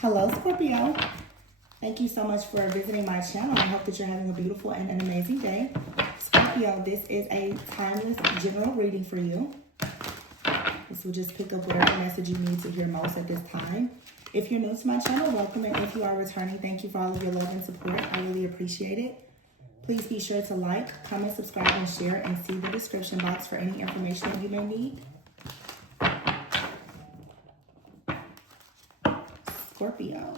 Hello, Scorpio. Thank you so much for visiting my channel. I hope that you're having a beautiful and an amazing day. Scorpio, this is a timeless general reading for you. This will just pick up whatever message you need to hear most at this time. If you're new to my channel, welcome. And if you are returning, thank you for all of your love and support. I really appreciate it. Please be sure to like, comment, subscribe, and share, and see the description box for any information that you may need. Scorpio.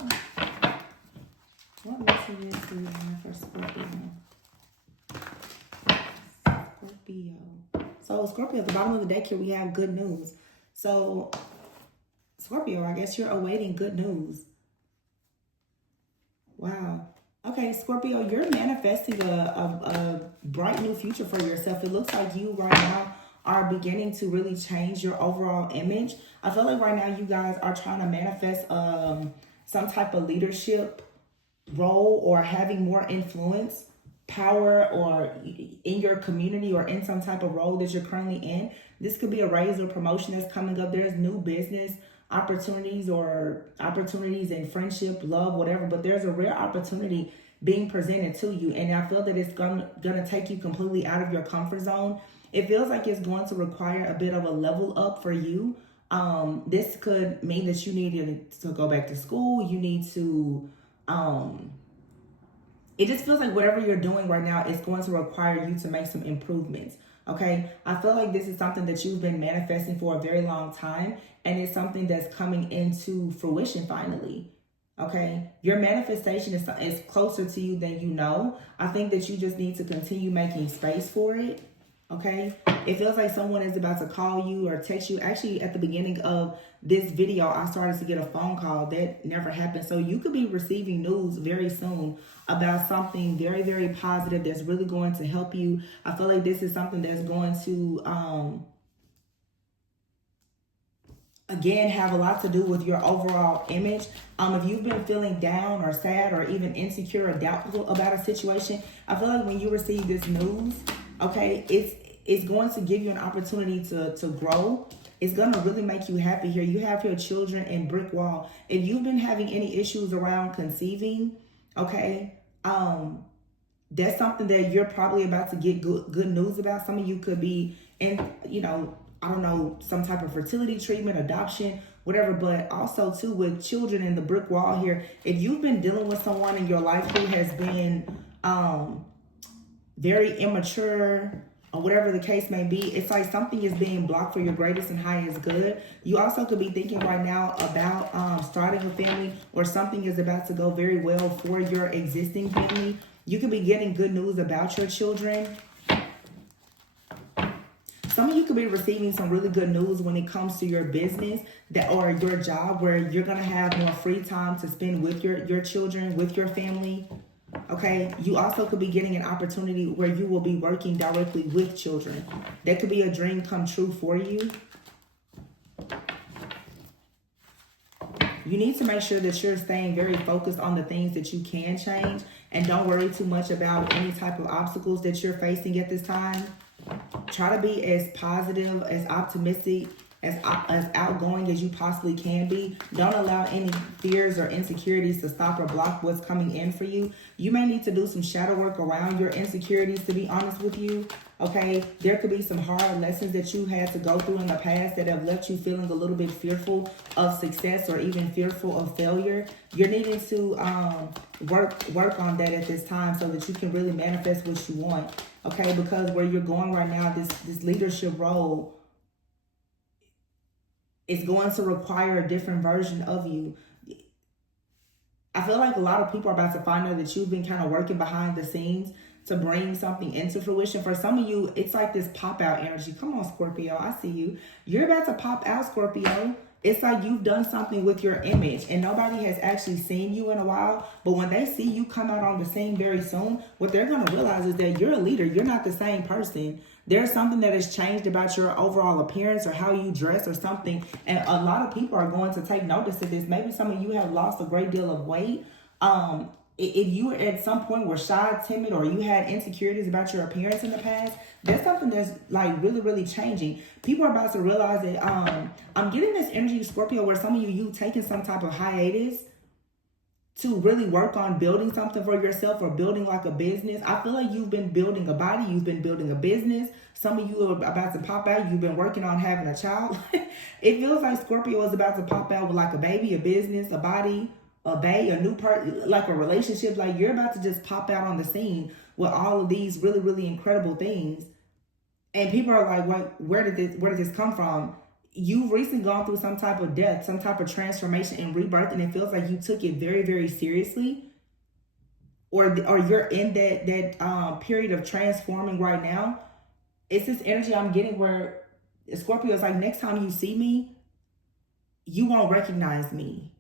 What messages do we have for Scorpio? Scorpio. So Scorpio, at the bottom of the deck here, we have good news. So Scorpio, I guess you're awaiting good news. Wow. Okay, Scorpio, you're manifesting a bright new future for yourself. It looks like you right now are beginning to really change your overall image. I feel like right now you guys are trying to manifest some type of leadership role or having more influence, power, or in your community or in some type of role that you're currently in. This could be a raise or promotion that's coming up. There's new business opportunities or opportunities in friendship, love, whatever, but there's a rare opportunity being presented to you, and I feel that it's gonna take you completely out of your comfort zone. It feels like it's going to require a bit of a level up for you. This could mean that you need to go back to school. You need to, it just feels like whatever you're doing right now is going to require you to make some improvements. Okay. I feel like this is something that you've been manifesting for a very long time, and it's something that's coming into fruition finally. Okay. Your manifestation is closer to you than you know. I think that you just need to continue making space for it. Okay, it feels like someone is about to call you or text you. Actually, at the beginning of this video, I started to get a phone call. That never happened. So you could be receiving news very soon about something very, very positive that's really going to help you. I feel like this is something that's going to, again, have a lot to do with your overall image. If you've been feeling down or sad or even insecure or doubtful about a situation, I feel like when you receive this news, okay, it's going to give you an opportunity to grow. It's going to really make you happy here. You have your children in brick wall. If you've been having any issues around conceiving, okay, that's something that you're probably about to get good news about. Some of you could be in, I don't know, some type of fertility treatment, adoption, whatever, but also too with children in the brick wall here. If you've been dealing with someone in your life who has been very immature or whatever the case may be, it's like something is being blocked for your greatest and highest good. You also could be thinking right now about starting a family, or something is about to go very well for your existing family. You could be getting good news about your children. Some of you could be receiving some really good news when it comes to your business or your job, where you're going to have more free time to spend with your children, with your family. Okay, you also could be getting an opportunity where you will be working directly with children. That could be a dream come true for you. You need to make sure that you're staying very focused on the things that you can change, and don't worry too much about any type of obstacles that you're facing at this time. Try to be as positive, as optimistic, as outgoing as you possibly can be. Don't allow any fears or insecurities to stop or block what's coming in for you. You may need to do some shadow work around your insecurities, to be honest with you. Okay, there could be some hard lessons that you had to go through in the past that have left you feeling a little bit fearful of success or even fearful of failure. You're needing to work on that at this time so that you can really manifest what you want. Okay, because where you're going right now, this leadership role, it's going to require a different version of you. I feel like a lot of people are about to find out that you've been kind of working behind the scenes to bring something into fruition. For some of you, it's like this pop out energy. Come on, Scorpio, I see you. You're about to pop out, Scorpio. It's like you've done something with your image and nobody has actually seen you in a while. But when they see you come out on the scene very soon, what they're going to realize is that you're a leader. You're not the same person. There's something that has changed about your overall appearance or how you dress or something. And a lot of people are going to take notice of this. Maybe some of you have lost a great deal of weight. If you at some point were shy, timid, or you had insecurities about your appearance in the past, that's something that's like really, really changing. People are about to realize that I'm getting this energy, Scorpio, where some of you taking some type of hiatus. to really work on building something for yourself or building like a business. I feel like you've been building a body, you've been building a business. Some of you are about to pop out, you've been working on having a child. It feels like Scorpio is about to pop out with like a baby, a business, a body, a bae, a new part, like a relationship. Like you're about to just pop out on the scene with all of these really, really incredible things. And people are like, "What? Where did this come from?" You've recently gone through some type of death, some type of transformation and rebirth, and it feels like you took it very, very seriously, or you're in that period of transforming right now. It's this energy I'm getting where Scorpio is like, next time you see me, you won't recognize me,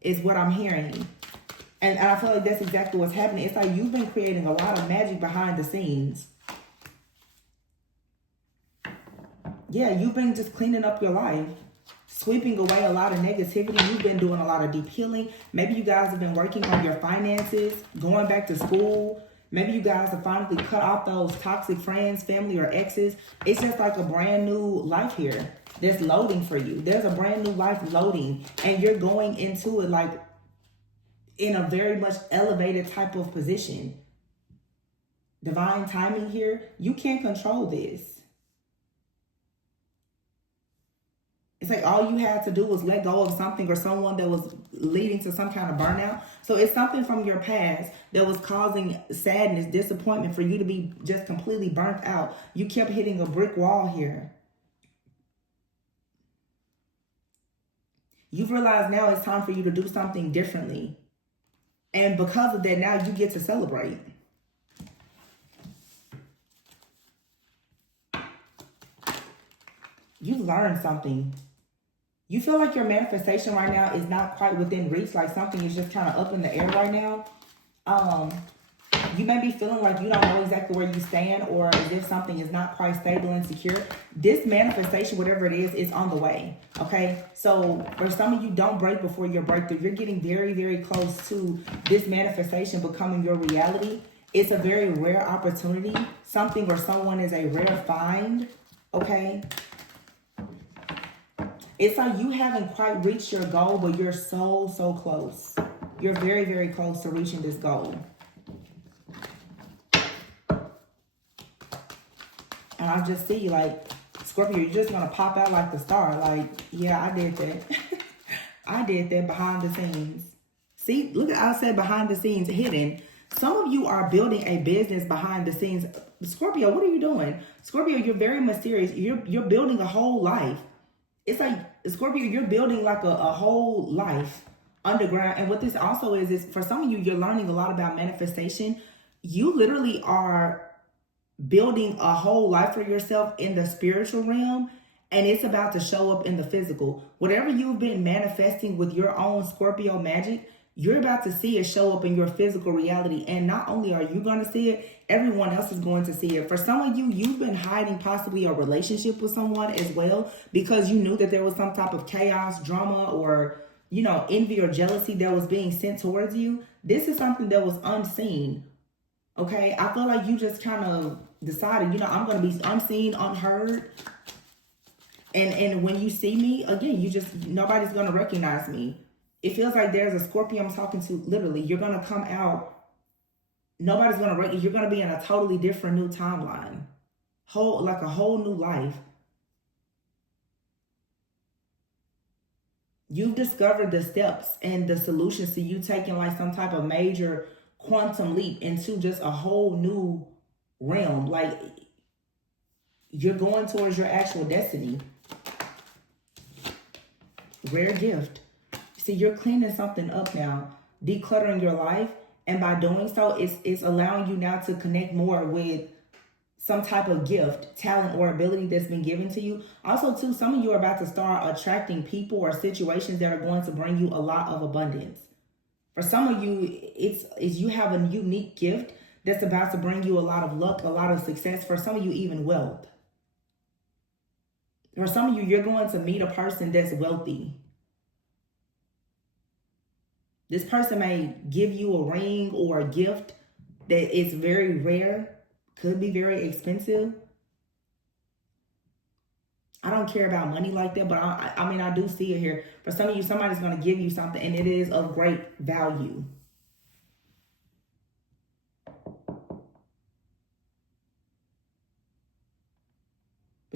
is what I'm hearing. And I feel like that's exactly what's happening. It's like you've been creating a lot of magic behind the scenes. Yeah, you've been just cleaning up your life, sweeping away a lot of negativity. You've been doing a lot of deep healing. Maybe you guys have been working on your finances, going back to school. Maybe you guys have finally cut off those toxic friends, family, or exes. It's just like a brand new life here that's loading for you. There's a brand new life loading, and you're going into it like in a very much elevated type of position. Divine timing here. You can't control this. It's like all you had to do was let go of something or someone that was leading to some kind of burnout. So it's something from your past that was causing sadness, disappointment for you to be just completely burnt out. You kept hitting a brick wall here. You've realized now it's time for you to do something differently. And because of that, now you get to celebrate. You've learned something. You feel like your manifestation right now is not quite within reach, like something is just kind of up in the air right now. You may be feeling like you don't know exactly where you stand, or as if something is not quite stable and secure. This manifestation, whatever it is on the way, okay? So for some of you, don't break before your breakthrough. You're getting very, very close to this manifestation becoming your reality. It's a very rare opportunity. Something or someone is a rare find, okay? It's like you haven't quite reached your goal, but you're so, so close. You're very, very close to reaching this goal. And I just see, like, Scorpio, you're just going to pop out like the star. Like, yeah, I did that. I did that behind the scenes. See, look at, I said behind the scenes, hidden. Some of you are building a business behind the scenes. Scorpio, what are you doing? Scorpio, you're very mysterious. You're building a whole life. It's like, Scorpio, you're building like a whole life underground. And what this also is for some of you, you're learning a lot about manifestation. You literally are building a whole life for yourself in the spiritual realm, and it's about to show up in the physical. Whatever you've been manifesting with your own Scorpio magic, you're about to see it show up in your physical reality. And not only are you going to see it, everyone else is going to see it. For some of you, you've been hiding possibly a relationship with someone as well, because you knew that there was some type of chaos, drama, or, you know, envy or jealousy that was being sent towards you. This is something that was unseen. Okay, I feel like you just kind of decided, you know, I'm going to be unseen, unheard. And when you see me, again, nobody's going to recognize me. It feels like there's a Scorpio I'm talking to, literally. You're going to come out. Nobody's going to recognize. You're going to be in a totally different new timeline. Like a whole new life. You've discovered the steps and the solutions to you taking like some type of major quantum leap into just a whole new realm. Like, you're going towards your actual destiny. Rare gift. See, you're cleaning something up now, decluttering your life. And by doing so, it's allowing you now to connect more with some type of gift, talent, or ability that's been given to you. Also, too, some of you are about to start attracting people or situations that are going to bring you a lot of abundance. For some of you, it's you have a unique gift that's about to bring you a lot of luck, a lot of success. For some of you, even wealth. For some of you, you're going to meet a person that's wealthy. This person may give you a ring or a gift that is very rare, could be very expensive. I don't care about money like that, but I mean, I do see it here. For some of you, somebody's going to give you something, and it is of great value.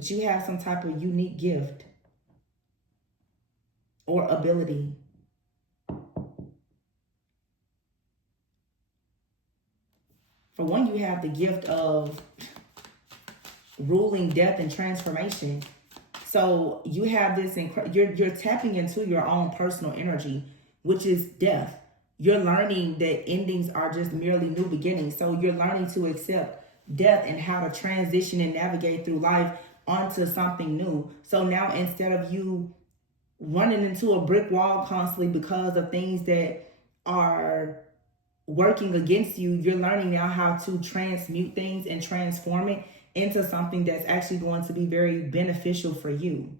but you have some type of unique gift or ability. For one, you have the gift of ruling death and transformation. So you have this, you're tapping into your own personal energy, which is death. You're learning that endings are just merely new beginnings. So you're learning to accept death and how to transition and navigate through life onto something new. So now instead of you running into a brick wall constantly because of things that are working against you, you're learning now how to transmute things and transform it into something that's actually going to be very beneficial for you.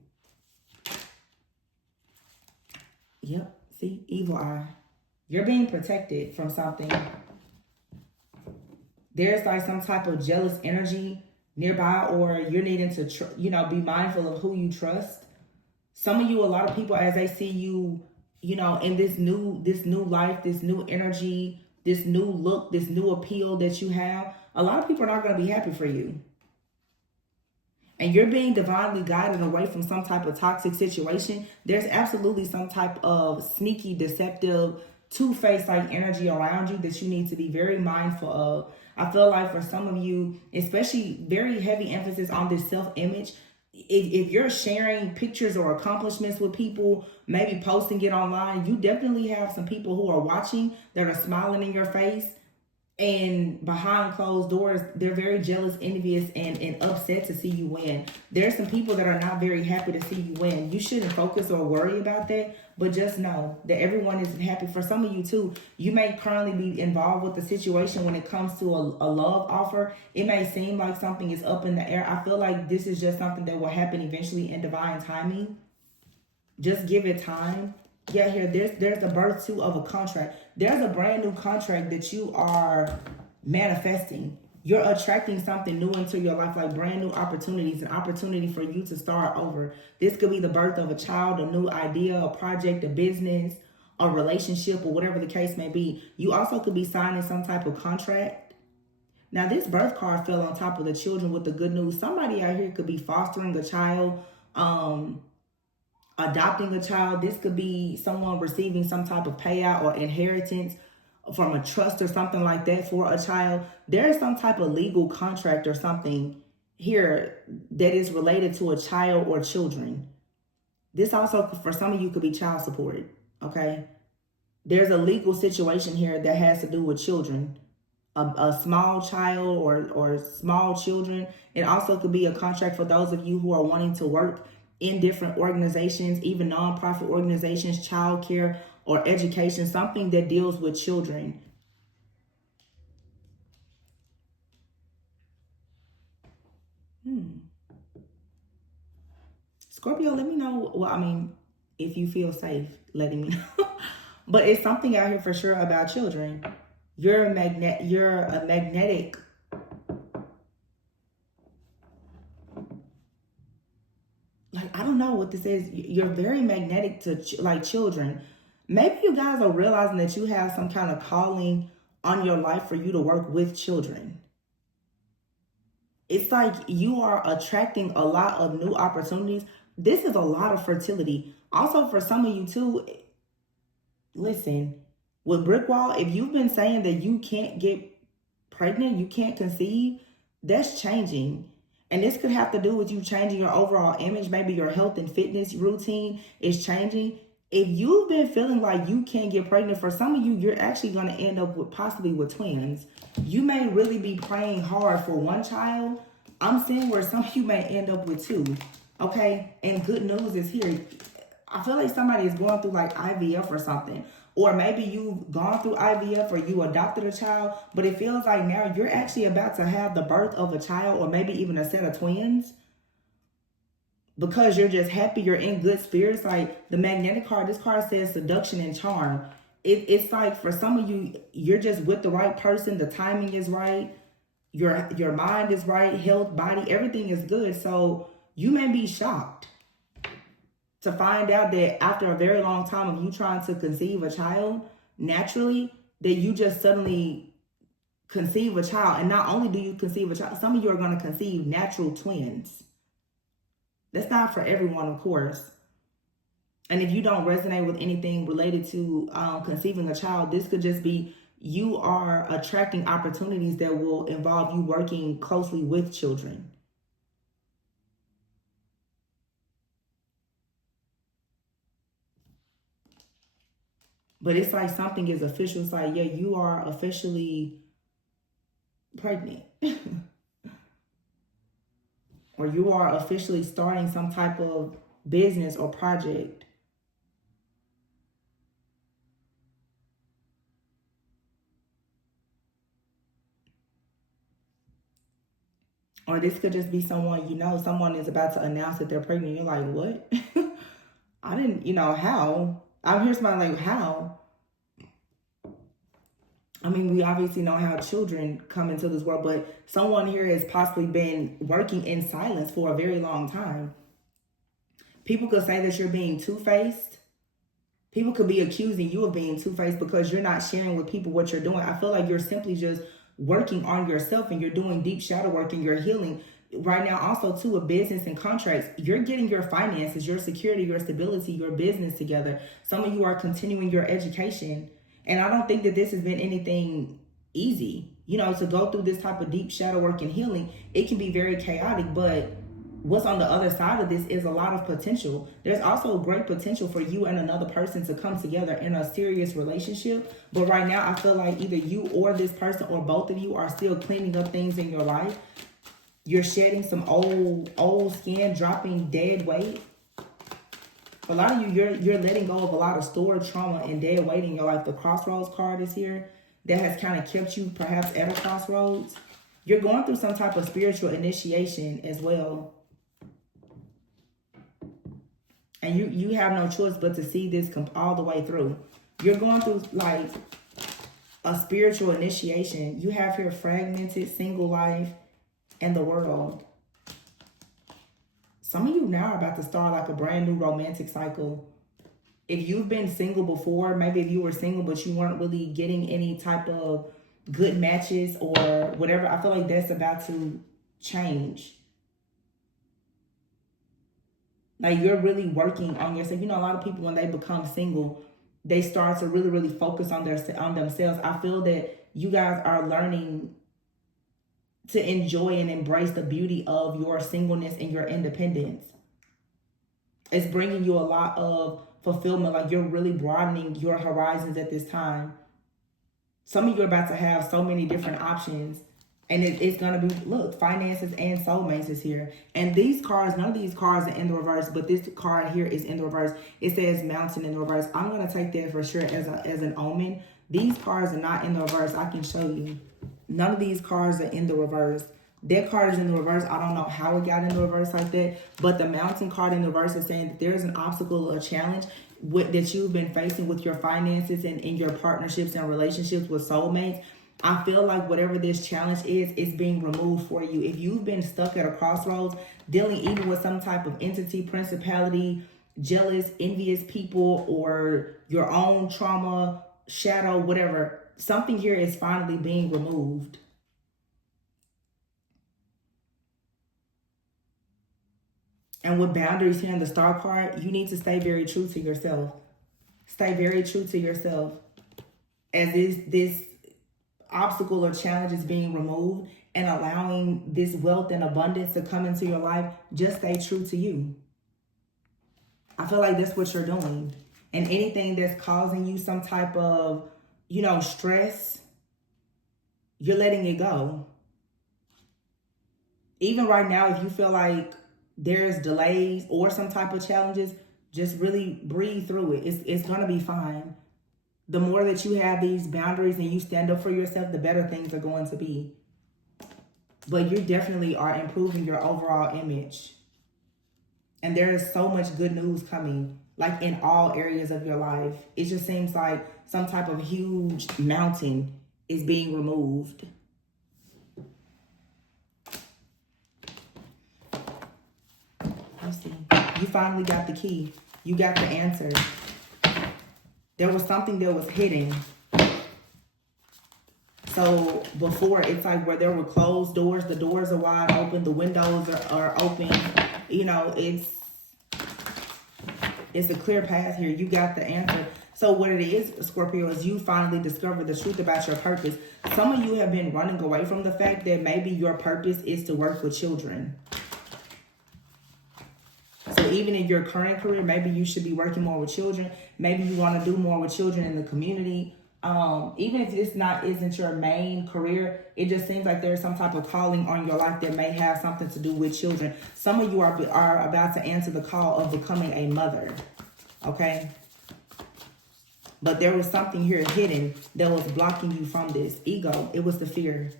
Yep, see, evil eye. You're being protected from something. There's like some type of jealous energy nearby, or you're needing to, be mindful of who you trust. Some of you, a lot of people, as they see you, in this new life, this new energy, this new look, this new appeal that you have, a lot of people are not going to be happy for you. And you're being divinely guided away from some type of toxic situation. There's absolutely some type of sneaky, deceptive, two-faced like energy around you that you need to be very mindful of. I feel like for some of you, especially very heavy emphasis on this self-image, if you're sharing pictures or accomplishments with people, maybe posting it online, you definitely have some people who are watching that are smiling in your face. And behind closed doors, they're very jealous, envious, and upset to see you win. There's some people that are not very happy to see you win. You shouldn't focus or worry about that, but just know that everyone isn't happy. For some of you too, you may currently be involved with the situation when it comes to a love offer. It may seem like something is up in the air. I feel like this is just something that will happen eventually in divine timing. Just give it time. Yeah, here, there's the birth too of a contract. There's a brand new contract that you are manifesting. You're attracting something new into your life, like brand new opportunities, an opportunity for you to start over. This could be the birth of a child, a new idea, a project, a business, a relationship, or whatever the case may be. You also could be signing some type of contract. Now, this birth card fell on top of the children with the good news. Somebody out here could be fostering a child, adopting a child. This could be someone receiving some type of payout or inheritance from a trust or something like that for a child. There is some type of legal contract or something here that is related to a child or children. This also, for some of you, could be child support, okay? There's a legal situation here that has to do with children, a small child or small children. It also could be a contract for those of you who are wanting to work in different organizations, even nonprofit organizations, childcare or education, something that deals with children. Scorpio, let me know. Well, I mean, if you feel safe letting me know. But it's something out here for sure about children. You're a magnetic. Like, I don't know what this is. You're very magnetic to like children. Maybe you guys are realizing that you have some kind of calling on your life for you to work with children. It's like you are attracting a lot of new opportunities. This is a lot of fertility. Also, for some of you too, listen, with brick wall, if you've been saying that you can't get pregnant, you can't conceive, that's changing. And this could have to do with you changing your overall image. Maybe your health and fitness routine is changing. If you've been feeling like you can't get pregnant, for some of you, you're actually going to end up with possibly with twins. You may really be praying hard for one child. I'm seeing where some of you may end up with two. Okay? And good news is here. I feel like somebody is going through like IVF or something. Or maybe you've gone through IVF or you adopted a child, but it feels like now you're actually about to have the birth of a child or maybe even a set of twins because you're just happy, you're in good spirits. Like the magnetic card, this card says seduction and charm. It's like for some of you, you're just with the right person. The timing is right. Your mind is right. Health, body, everything is good. So you may be shocked to find out that after a very long time of you trying to conceive a child naturally, that you just suddenly conceive a child. And not only do you conceive a child, some of you are going to conceive natural twins. That's not for everyone, of course. And if you don't resonate with anything related to conceiving a child, this could just be you are attracting opportunities that will involve you working closely with children. But it's like something is official. It's like, yeah, you are officially pregnant. Or you are officially starting some type of business or project. Or this could just be someone, you know, someone is about to announce that they're pregnant. You're like, what? I didn't, you know, how? I'm here somebody like, how? I mean, we obviously know how children come into this world, but someone here has possibly been working in silence for a very long time. People could say that you're being two-faced. People could be accusing you of being two-faced because you're not sharing with people what you're doing. I feel like you're simply just working on yourself and you're doing deep shadow work and you're healing. Right now, also, too, with business and contracts, you're getting your finances, your security, your stability, your business together. Some of you are continuing your education. And I don't think that this has been anything easy. You know, to go through this type of deep shadow work and healing, it can be very chaotic, but what's on the other side of this is a lot of potential. There's also great potential for you and another person to come together in a serious relationship. But right now, I feel like either you or this person or both of you are still cleaning up things in your life. You're shedding some old skin, dropping dead weight. For a lot of you, you're letting go of a lot of stored trauma and dead weight in your life. The crossroads card is here. That has kind of kept you perhaps at a crossroads. You're going through some type of spiritual initiation as well. And you have no choice but to see this all the way through. You're going through like a spiritual initiation. You have here fragmented, single life, and the world. Some of you now are about to start like a brand new romantic cycle. If you've been single before, maybe if you were single but you weren't really getting any type of good matches or whatever, I feel like that's about to change. Like you're really working on yourself. You know, a lot of people when they become single, they start to really, really focus on themselves. I feel that you guys are learning to enjoy and embrace the beauty of your singleness and your independence. It's bringing you a lot of fulfillment. Like you're really broadening your horizons at this time. Some of you are about to have so many different options. And it's going to be, look, finances and soulmates is here. And these cards, none of these cards are in the reverse, but this card here is in the reverse. It says mountain in the reverse. I'm going to take that for sure as an omen. These cards are not in the reverse. I can show you. None of these cards are in the reverse. That card is in the reverse. I don't know how it got in the reverse like that. But the mountain card in the reverse is saying that there's an obstacle, a challenge that you've been facing with your finances and in your partnerships and relationships with soulmates. I feel like whatever this challenge is, it's being removed for you. If you've been stuck at a crossroads, dealing even with some type of entity, principality, jealous, envious people, or your own trauma, shadow, whatever, something here is finally being removed. And with boundaries here in the star card, you need to stay very true to yourself. Stay very true to yourself. As this obstacle or challenge is being removed and allowing this wealth and abundance to come into your life, just stay true to you. I feel like that's what you're doing. And anything that's causing you some type of, you know, stress, you're letting it go. Even right now, if you feel like there's delays or some type of challenges, just really breathe through it. It's going to be fine. The more that you have these boundaries and you stand up for yourself, the better things are going to be. But you definitely are improving your overall image. And there is so much good news coming, like in all areas of your life. It just seems like some type of huge mountain is being removed. Let's see. You finally got the key. You got the answer. There was something that was hidden. So before, it's like where there were closed doors, the doors are wide open, the windows are open. You know, it's a clear path here. You got the answer. So what it is, Scorpio, is you finally discovered the truth about your purpose. Some of you have been running away from the fact that maybe your purpose is to work with children. So even in your current career, maybe you should be working more with children. Maybe you want to do more with children in the community. Even if this isn't your main career, it just seems like there's some type of calling on your life that may have something to do with children. Some of you are about to answer the call of becoming a mother. Okay? But there was something here hidden that was blocking you from this. Ego. It was the fear.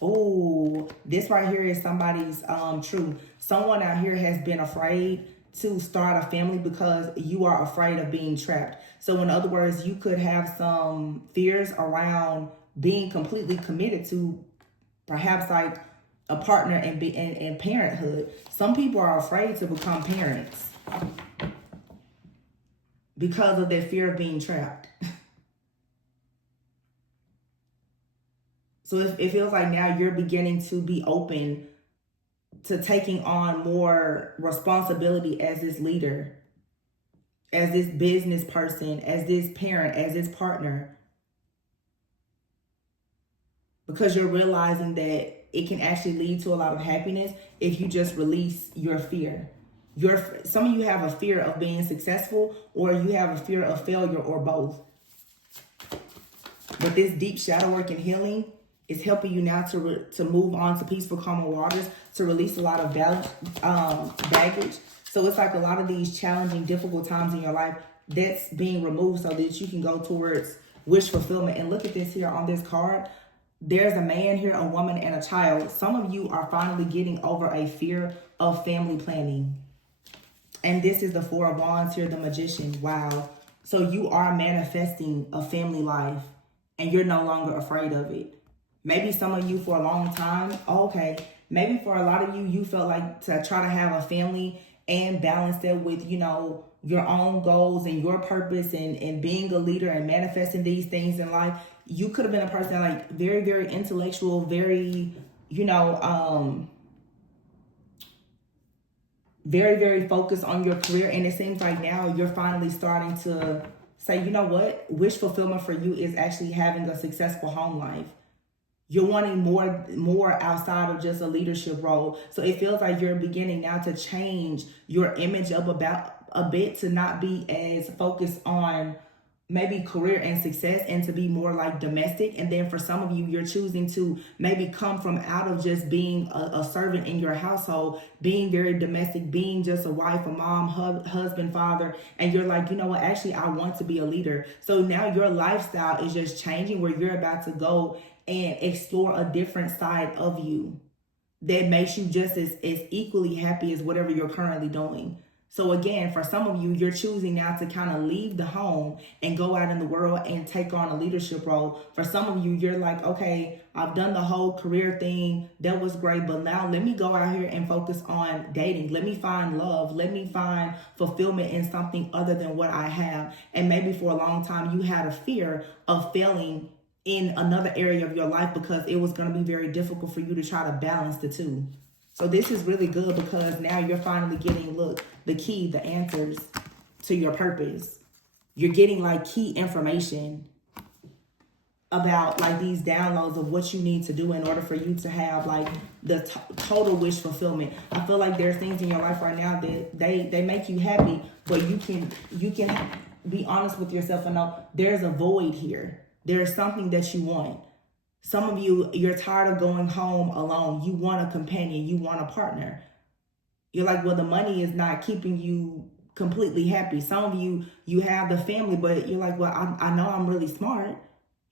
Oh, this right here is somebody's truth. Someone out here has been afraid to start a family because you are afraid of being trapped. So in other words, you could have some fears around being completely committed to perhaps like a partner and parenthood. Some people are afraid to become parents because of their fear of being trapped. So it feels like now you're beginning to be open to taking on more responsibility as this leader, as this business person, as this parent, as this partner. Because you're realizing that it can actually lead to a lot of happiness if you just release your fear. Some of you have a fear of being successful, or you have a fear of failure, or both. But this deep shadow work and healing is helping you now to move on to peaceful, calmer waters, to release a lot of baggage. So it's like a lot of these challenging, difficult times in your life that's being removed so that you can go towards wish fulfillment. And look at this here on this card. There's a man here, a woman, and a child. Some of you are finally getting over a fear of family planning. And this is the Four of Wands here, the Magician. Wow. So you are manifesting a family life and you're no longer afraid of it. Maybe some of you for a long time, maybe for a lot of you, you felt like to try to have a family and balance that with, you know, your own goals and your purpose and being a leader and manifesting these things in life. You could have been a person like very, very intellectual, very, you know, very, very focused on your career. And it seems like now you're finally starting to say, you know what? Wish fulfillment for you is actually having a successful home life. You're wanting more outside of just a leadership role. So it feels like you're beginning now to change your image up about a bit, to not be as focused on maybe career and success and to be more like domestic. And then for some of you, you're choosing to maybe come from out of just being a servant in your household, being very domestic, being just a wife, a mom, husband, father. And you're like, you know what, actually, I want to be a leader. So now your lifestyle is just changing, where you're about to go and explore a different side of you that makes you just as equally happy as whatever you're currently doing. So again, for some of you, you're choosing now to kind of leave the home and go out in the world and take on a leadership role. For some of you, you're like, okay, I've done the whole career thing. That was great. But now let me go out here and focus on dating. Let me find love. Let me find fulfillment in something other than what I have. And maybe for a long time, you had a fear of failing in another area of your life because it was going to be very difficult for you to try to balance the two. So this is really good because now you're finally getting, the key, the answers to your purpose. You're getting like key information about like these downloads of what you need to do in order for you to have like the total wish fulfillment. I feel like there's things in your life right now that they make you happy, but you can be honest with yourself and know there's a void here. There's something that you want. Some of you, you're tired of going home alone. You want a companion. You want a partner. You're like, well, the money is not keeping you completely happy. Some of you, you have the family, but you're like, well, I know I'm really smart.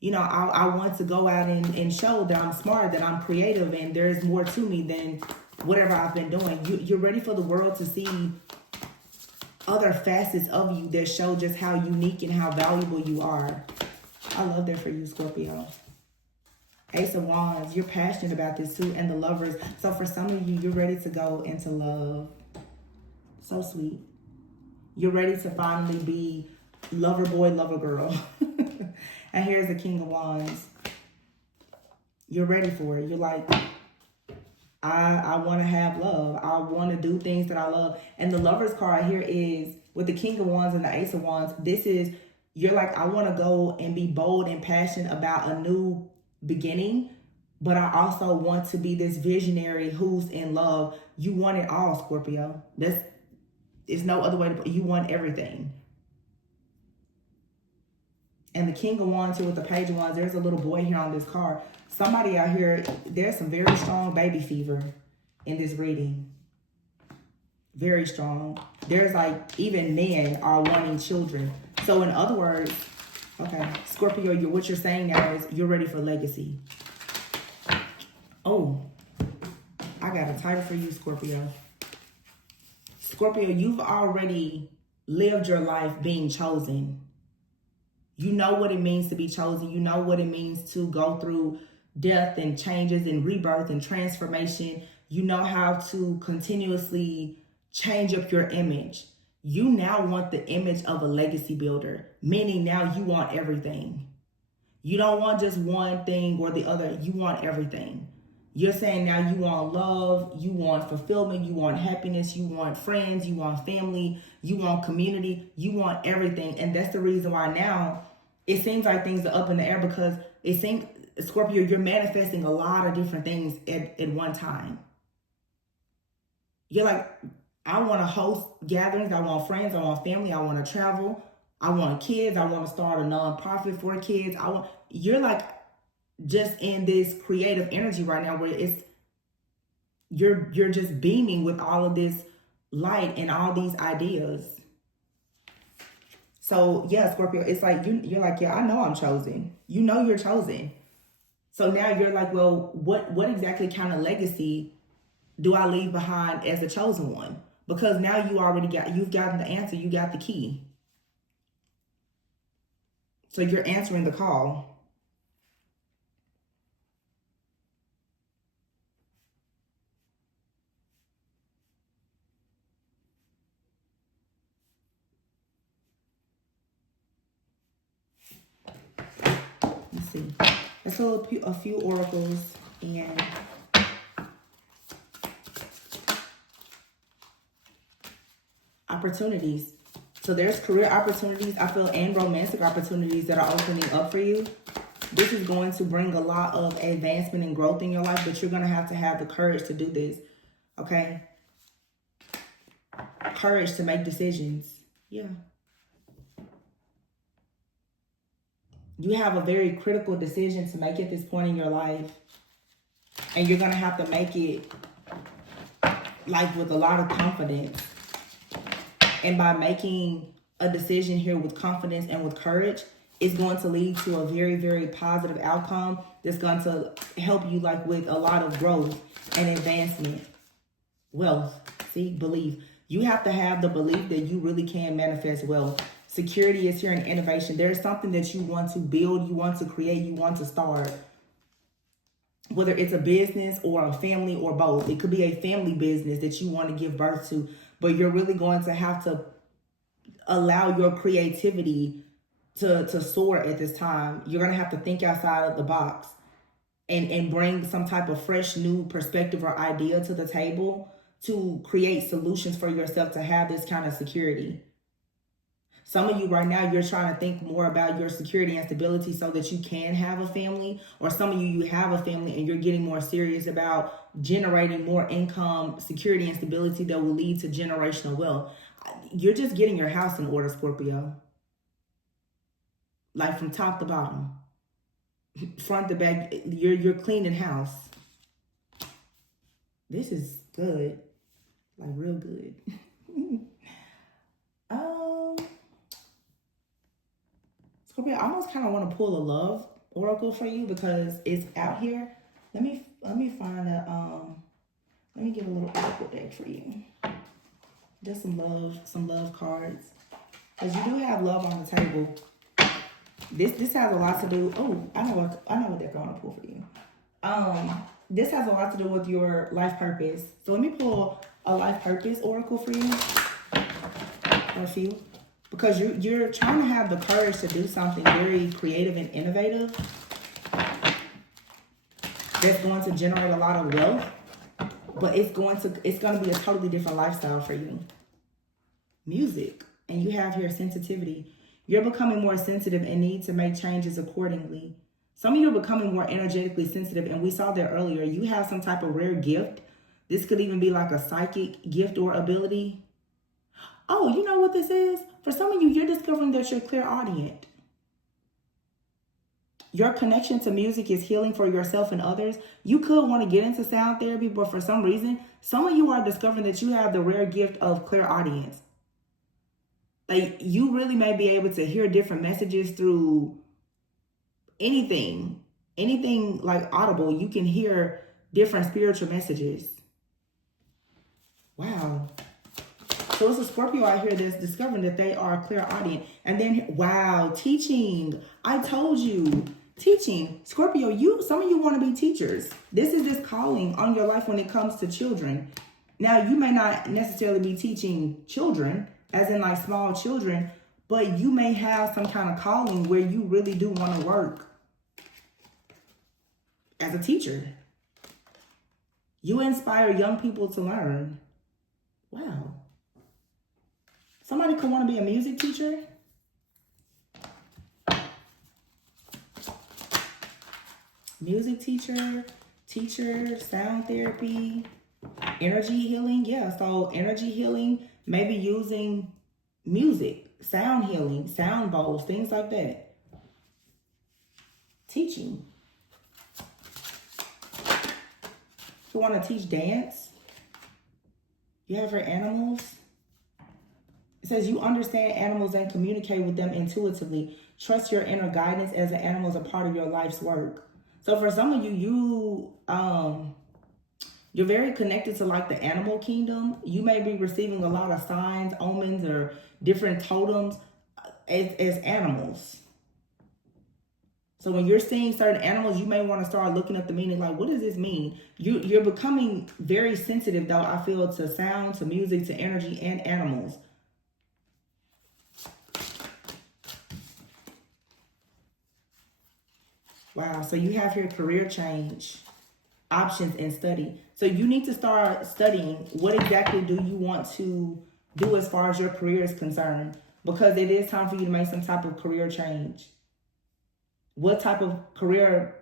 You know, I want to go out and show that I'm smart, that I'm creative, and there's more to me than whatever I've been doing. You're ready for the world to see other facets of you that show just how unique and how valuable you are. I love that for you, Scorpio. Ace of Wands, you're passionate about this too, and the Lovers. So for some of you, you're ready to go into love. So sweet. You're ready to finally be lover boy, lover girl. And here's the King of Wands. You're ready for it. You're like, I want to have love. I want to do things that I love. And the Lover's card here is with the King of Wands and the Ace of Wands. This is, you're like, I want to go and be bold and passionate about a new beginning. But I also want to be this visionary who's in love. You want it all, Scorpio. It's no other way to put it. You want everything. And the King of Wands here with the Page of Wands, there's a little boy here on this card. Somebody out here, there's some very strong baby fever in this reading. Very strong. There's like, even men are wanting children. So in other words, okay, Scorpio, what you're saying now is you're ready for legacy. Oh, I got a title for you, Scorpio. Scorpio, you've already lived your life being chosen. You know what it means to be chosen. You know what it means to go through death and changes and rebirth and transformation. You know how to continuously change up your image. You now want the image of a legacy builder, meaning now you want everything. You don't want just one thing or the other. You want everything. You're saying now you want love, you want fulfillment, you want happiness, you want friends, you want family, you want community, you want everything. And that's the reason why now it seems like things are up in the air, because it seems, Scorpio, you're manifesting a lot of different things at one time. You're like, I want to host gatherings, I want friends, I want family, I want to travel, I want kids, I want to start a nonprofit for kids. You're like just in this creative energy right now where you're just beaming with all of this light and all these ideas. So yeah, Scorpio, it's like you're like, yeah, I know I'm chosen. You know you're chosen. So now you're like, well, what exactly kind of legacy do I leave behind as a chosen one? Because now you've gotten the answer, you got the key. So you're answering the call. Let's see. Let's hold a few oracles and opportunities. So there's career opportunities, I feel, and romantic opportunities that are opening up for you. This is going to bring a lot of advancement and growth in your life, but you're going to have the courage to do this, okay? Courage to make decisions. Yeah. You have a very critical decision to make at this point in your life. And you're going to have to make it like with a lot of confidence. And by making a decision here with confidence and with courage, it's going to lead to a very, very positive outcome that's going to help you like with a lot of growth and advancement. Wealth. See, belief. You have to have the belief that you really can manifest wealth. Security is here and innovation. There's something that you want to build, you want to create, you want to start. Whether it's a business or a family or both. It could be a family business that you want to give birth to, but you're really going to have to allow your creativity to soar at this time. You're going to have to think outside of the box and bring some type of fresh new perspective or idea to the table to create solutions for yourself to have this kind of security. Some of you right now, you're trying to think more about your security and stability so that you can have a family. Or some of you have a family and you're getting more serious about generating more income, security, and stability that will lead to generational wealth. You're just getting your house in order, Scorpio. Like from top to bottom. Front to back, you're cleaning house. This is good. Like real good. Scorpio, I almost kind of want to pull a love oracle for you because it's out here. Let me find let me get a little oracle deck for you. Just some love cards. Because you do have love on the table. This has a lot to do. Oh, I know what deck I want to pull for you. This has a lot to do with your life purpose. So let me pull a life purpose oracle for you. Or a few. Because you're trying to have the courage to do something very creative and innovative that's going to generate a lot of wealth. But it's going to be a totally different lifestyle for you. Music. And you have here sensitivity. You're becoming more sensitive and need to make changes accordingly. Some of you are becoming more energetically sensitive, and we saw that earlier. You have some type of rare gift. This could even be like a psychic gift or ability. Oh, you know what this is? For some of you, you're discovering that you're clairaudient. Your connection to music is healing for yourself and others. You could want to get into sound therapy, but for some reason, some of you are discovering that you have the rare gift of clairaudience. Like, you really may be able to hear different messages through anything like audible. You can hear different spiritual messages. Wow. So it's a Scorpio out here that's discovering that they are clairaudient. And then, wow, teaching. I told you, teaching. Scorpio, some of you want to be teachers. This is this calling on your life when it comes to children. Now, you may not necessarily be teaching children, as in like small children, but you may have some kind of calling where you really do want to work as a teacher. You inspire young people to learn. Wow. Somebody could want to be a music teacher. Music teacher, sound therapy, energy healing. Yeah, so energy healing, maybe using music, sound healing, sound bowls, things like that. Teaching. You want to teach dance? You have your animals. It says you understand animals and communicate with them intuitively. Trust your inner guidance as the animal is a part of your life's work. So for some of you, you're very connected to like the animal kingdom. You may be receiving a lot of signs, omens, or different totems as animals. So when you're seeing certain animals, you may want to start looking up the meaning. Like, what does this mean? You're becoming very sensitive, though, I feel, to sound, to music, to energy, and animals. Wow. So you have here career change, options, and study. So you need to start studying. What exactly do you want to do as far as your career is concerned? Because it is time for you to make some type of career change. What type of career,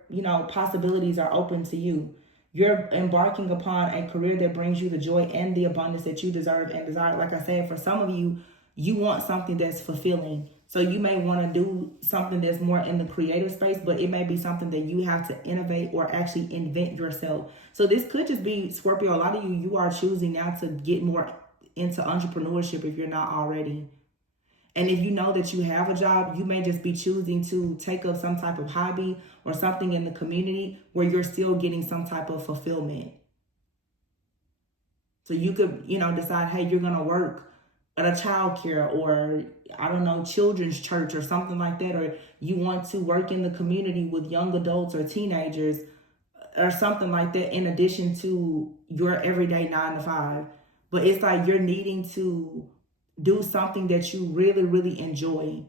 possibilities are open to you? You're embarking upon a career that brings you the joy and the abundance that you deserve and desire. Like I said, for some of you, you want something that's fulfilling. So you may want to do something that's more in the creative space, but it may be something that you have to innovate or actually invent yourself. So this could just be, Scorpio, a lot of you are choosing now to get more into entrepreneurship if you're not already. And if you know that you have a job, you may just be choosing to take up some type of hobby or something in the community where you're still getting some type of fulfillment. So you could, decide, hey, you're going to work at a childcare or, I don't know, children's church or something like that. Or you want to work in the community with young adults or teenagers or something like that in addition to your everyday 9 to 5. But it's like you're needing to do something that you really, really enjoy.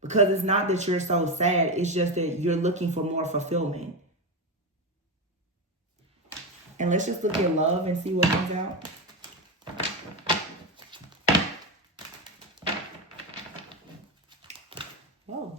Because it's not that you're so sad. It's just that you're looking for more fulfillment. And let's just look at love and see what comes out. Whoa.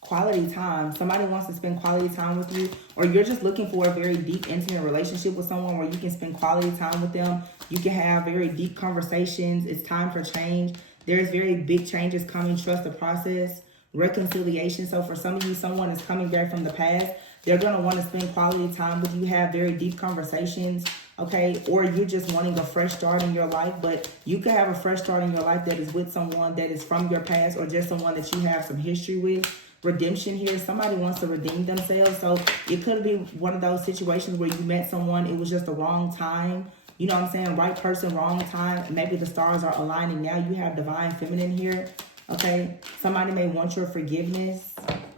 Quality time. Somebody wants to spend quality time with you, or you're just looking for a very deep, intimate relationship with someone where you can spend quality time with them. You can have very deep conversations. It's time for change. There's very big changes coming. Trust the process. Reconciliation. So for some of you, someone is coming back from the past. They're going to want to spend quality time with you, have very deep conversations, okay? Or you're just wanting a fresh start in your life, but you could have a fresh start in your life that is with someone that is from your past or just someone that you have some history with. Redemption here. Somebody wants to redeem themselves. So it could be one of those situations where you met someone, it was just the wrong time. You know what I'm saying? Right person, wrong time. Maybe the stars are aligning. Now you have divine feminine here. Okay. Somebody may want your forgiveness.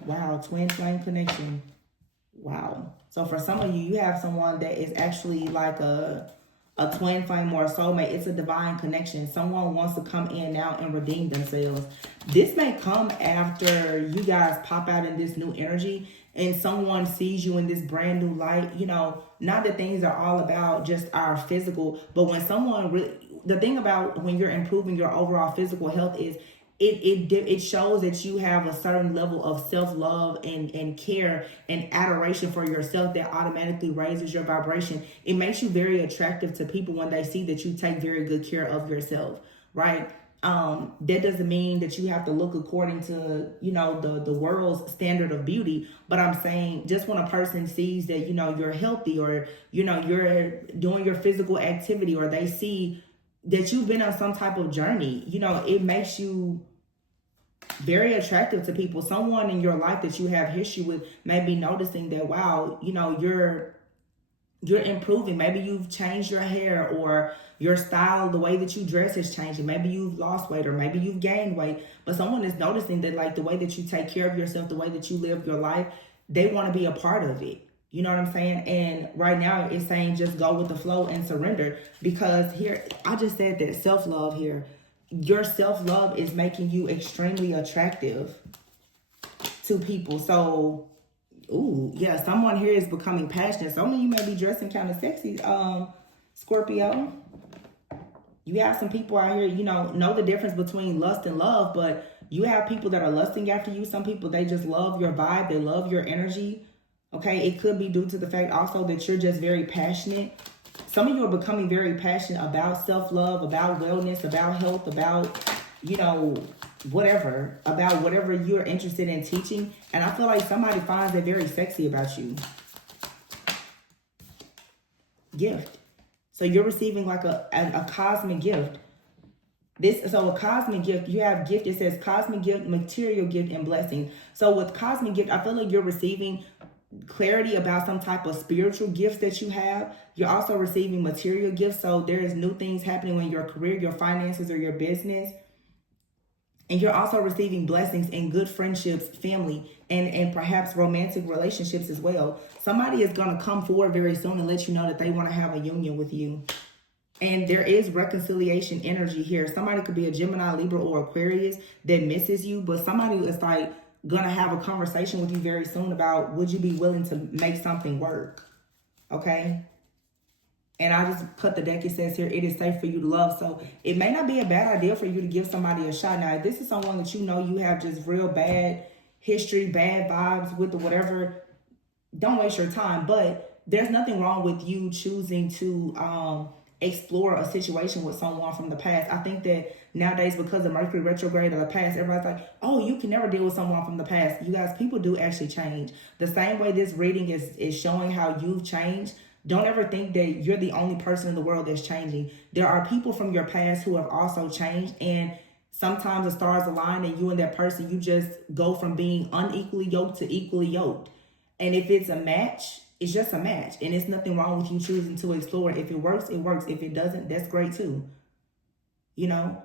Wow. Twin flame connection. Wow. So for some of you, you have someone that is actually like a a twin flame or a soulmate. It's a divine connection. Someone wants to come in now and redeem themselves. This may come after you guys pop out in this new energy and someone sees you in this brand new light. You know, not that things are all about just our physical, but when someone really, the thing about when you're improving your overall physical health is it shows that you have a certain level of self-love and care and adoration for yourself that automatically raises your vibration. It makes you very attractive to people when they see that you take very good care of yourself, right? That doesn't mean that you have to look according to, you know, the world's standard of beauty. But I'm saying just when a person sees that, you know, you're healthy, or, you know, you're doing your physical activity, or they see that you've been on some type of journey, you know, it makes you very attractive to people. Someone in your life that you have history with may be noticing that, wow, you know, you're improving. Maybe you've changed your hair, or your style, the way that you dress is changing. Maybe you've lost weight, or maybe you've gained weight. But someone is noticing that, like, the way that you take care of yourself, the way that you live your life, they want to be a part of it. You know what I'm saying? And right now it's saying just go with the flow and surrender. Because here, I just said that self-love here. Your self-love is making you extremely attractive to people. So, ooh, yeah, someone here is becoming passionate. Some of you may be dressing kind of sexy, Scorpio. You have some people out here, you know the difference between lust and love, but you have people that are lusting after you. Some people, they just love your vibe. They love your energy. Okay, it could be due to the fact also that you're just very passionate. Some of you are becoming very passionate about self-love, about wellness, about health, about, you know, whatever, about whatever you're interested in teaching. And I feel like somebody finds it very sexy about you. Gift. So you're receiving like a cosmic gift. So a cosmic gift, you have gift, it says cosmic gift, material gift, and blessing. So with cosmic gift, I feel like you're receiving clarity about some type of spiritual gifts that you have. You're also receiving material gifts. So there's new things happening in your career, your finances, or your business. And you're also receiving blessings and good friendships, family, and perhaps romantic relationships as well. Somebody is going to come forward very soon and let you know that they want to have a union with you. And there is reconciliation energy here. Somebody could be a Gemini, Libra, or Aquarius that misses you, but somebody is like gonna have a conversation with you very soon about, would you be willing to make something work? Okay. And I just cut the deck. It says here, it is safe for you to love. So it may not be a bad idea for you to give somebody a shot. Now, if this is someone that you know you have just real bad history, bad vibes with, or whatever, don't waste your time. But there's nothing wrong with you choosing to explore a situation with someone from the past. I think that nowadays, because of Mercury retrograde of the past, everybody's like, oh, you can never deal with someone from the past. You guys, people do actually change. The same way this reading is showing how you've changed. Don't ever think that you're the only person in the world that's changing. There are people from your past who have also changed, and sometimes the stars align and you and that person, you just go from being unequally yoked to equally yoked. And if it's a match, it's just a match. And it's nothing wrong with you choosing to explore it. If it works, it works. If it doesn't, that's great too. You know?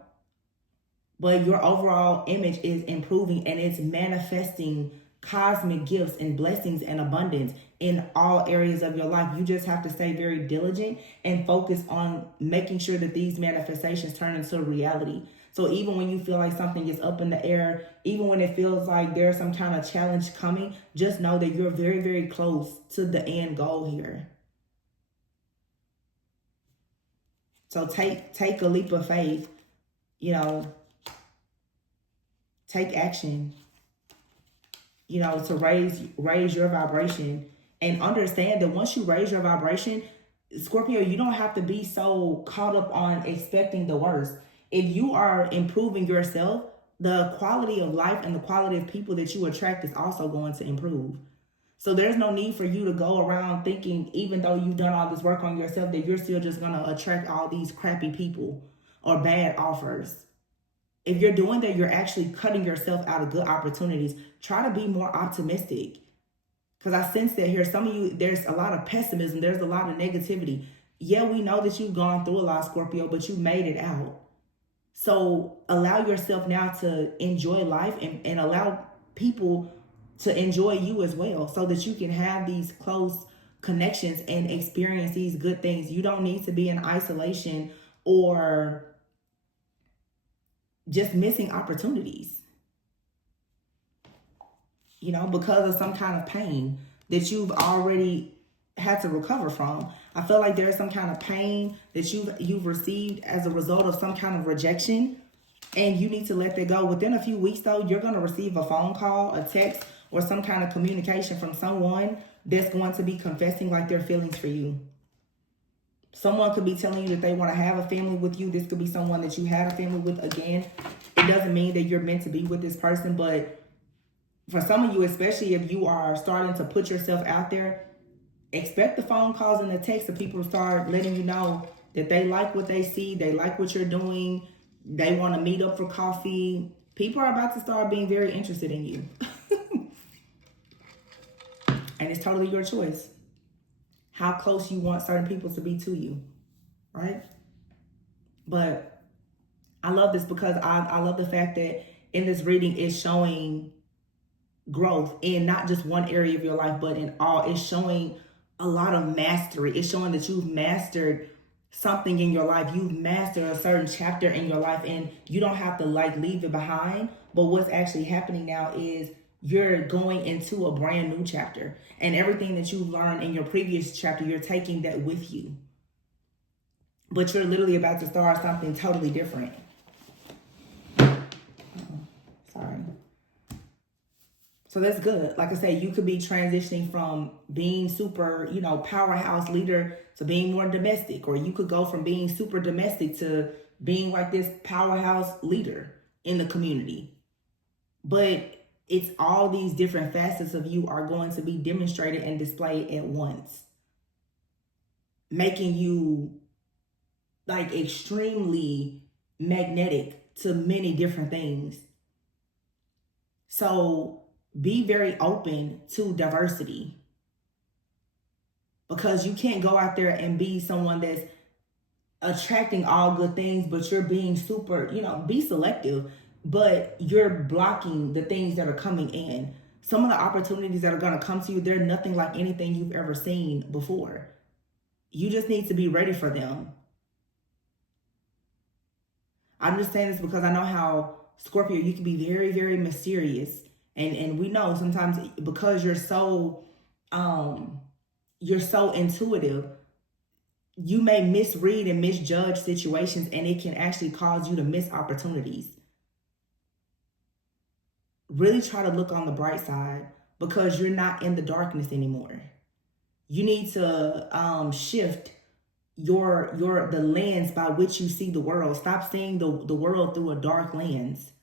But your overall image is improving, and it's manifesting cosmic gifts and blessings and abundance in all areas of your life. You just have to stay very diligent and focus on making sure that these manifestations turn into reality. So even when you feel like something is up in the air, even when it feels like there's some kind of challenge coming, just know that you're very, very close to the end goal here. So take a leap of faith, you know, take action, you know, to raise your vibration, and understand that once you raise your vibration, Scorpio, you don't have to be so caught up on expecting the worst. If you are improving yourself, the quality of life and the quality of people that you attract is also going to improve. So there's no need for you to go around thinking, even though you've done all this work on yourself, that you're still just going to attract all these crappy people or bad offers. If you're doing that, you're actually cutting yourself out of good opportunities. Try to be more optimistic. Because I sense that here, some of you, there's a lot of pessimism. There's a lot of negativity. Yeah, we know that you've gone through a lot, Scorpio, but you made it out. So allow yourself now to enjoy life and allow people to enjoy you as well, so that you can have these close connections and experience these good things. You don't need to be in isolation or just missing opportunities, you know, because of some kind of pain that you've already had to recover from. I feel like there's some kind of pain that you've received as a result of some kind of rejection, and you need to let that go. Within a few weeks, though, you're going to receive a phone call, a text, or some kind of communication from someone that's going to be confessing like their feelings for you. Someone could be telling you that they want to have a family with you. This could be someone that you had a family with. Again, it doesn't mean that you're meant to be with this person, but for some of you, especially if you are starting to put yourself out there, expect the phone calls and the texts of people start letting you know that they like what they see, they like what you're doing, they want to meet up for coffee. People are about to start being very interested in you. And it's totally your choice how close you want certain people to be to you, right? But I love this because I love the fact that in this reading it's showing growth in not just one area of your life, but in all. It's showing a lot of mastery. It's showing that you've mastered something in your life. You've mastered a certain chapter in your life, and you don't have to like leave it behind. But what's actually happening now is you're going into a brand new chapter, and everything that you've learned in your previous chapter, you're taking that with you. But you're literally about to start something totally different. Sorry. So that's good. Like I say, you could be transitioning from being super, you know, powerhouse leader to being more domestic. Or you could go from being super domestic to being like this powerhouse leader in the community. But it's all these different facets of you are going to be demonstrated and displayed at once, making you like extremely magnetic to many different things. So be very open to diversity, because you can't go out there and be someone that's attracting all good things, but you're being super, you know, be selective, but you're blocking the things that are coming in. Some of the opportunities that are going to come to you, they're nothing like anything you've ever seen before. You just need to be ready for them. I'm just saying this because I know how Scorpio, you can be very, very mysterious. And we know sometimes because you're so intuitive, you may misread and misjudge situations, and it can actually cause you to miss opportunities. Really try to look on the bright side, because you're not in the darkness anymore. You need to shift the lens by which you see the world. Stop seeing the world through a dark lens.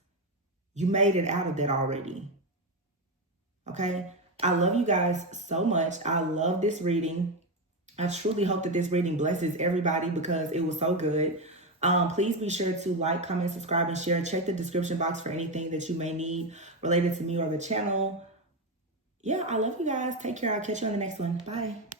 You made it out of that already. Okay? I love you guys so much. I love this reading. I truly hope that this reading blesses everybody because it was so good. Please be sure to like, comment, subscribe, and share. Check the description box for anything that you may need related to me or the channel. Yeah, I love you guys. Take care. I'll catch you on the next one. Bye.